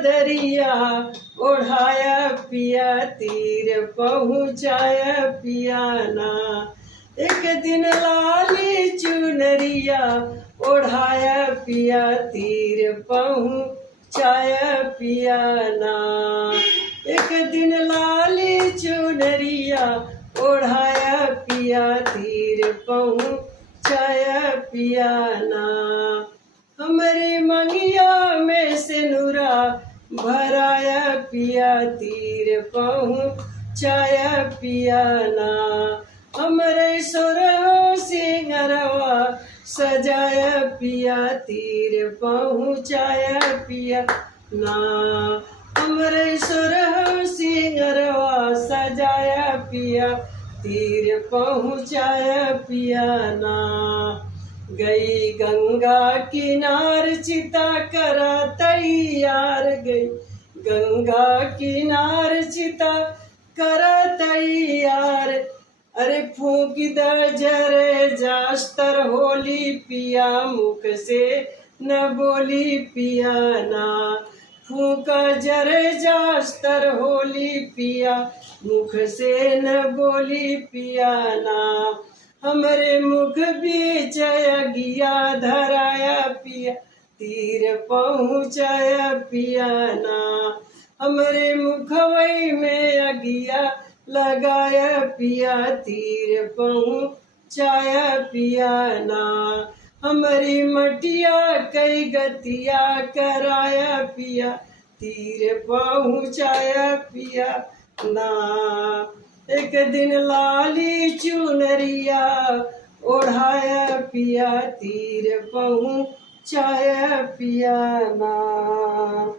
चादरिया ओढ़ाया पिया तीर पहुँचाया पिया ना। एक दिन लाली चुनरिया ओढ़ाया पिया तीर पहुँचाया पिया ना। एक दिन लाली चुनरिया ओढ़ाया पिया तीर पहुँचाया पिया ना। हमारे मंगिया में से नूरा भराया पिया तीर पहुँचाया पिया ना। हमरे सोरहो सिंगरवा सजाया पिया तीर पहुँचाया पिया ना। हमरे सोरहो सिंगरवा सजाया पिया तीर पहुँचाया पिया ना। गई गंगा किनार चिता करा तैयार गई गंगा किनार चिता करा तैयार। अरे फूंक द जरे जास्तर होली पिया मुख से न बोली पिया ना। फूंका जरे जास्तर होली पिया मुख से न बोली पिया ना। हमरे मुख बीच अगिया धराया पिया तीर पहुँचाया पिया ना। हमरे मुखवई में अगिया लगाया पिया तीर पहुँचाया पिया ना। हमारी मटिया कई गतिया कराया पिया तीर पहुँचाया पिया ना। एक दिन लाली चुनरिया ओढ़ाया पिया तीर पहुँचाया पिया ना।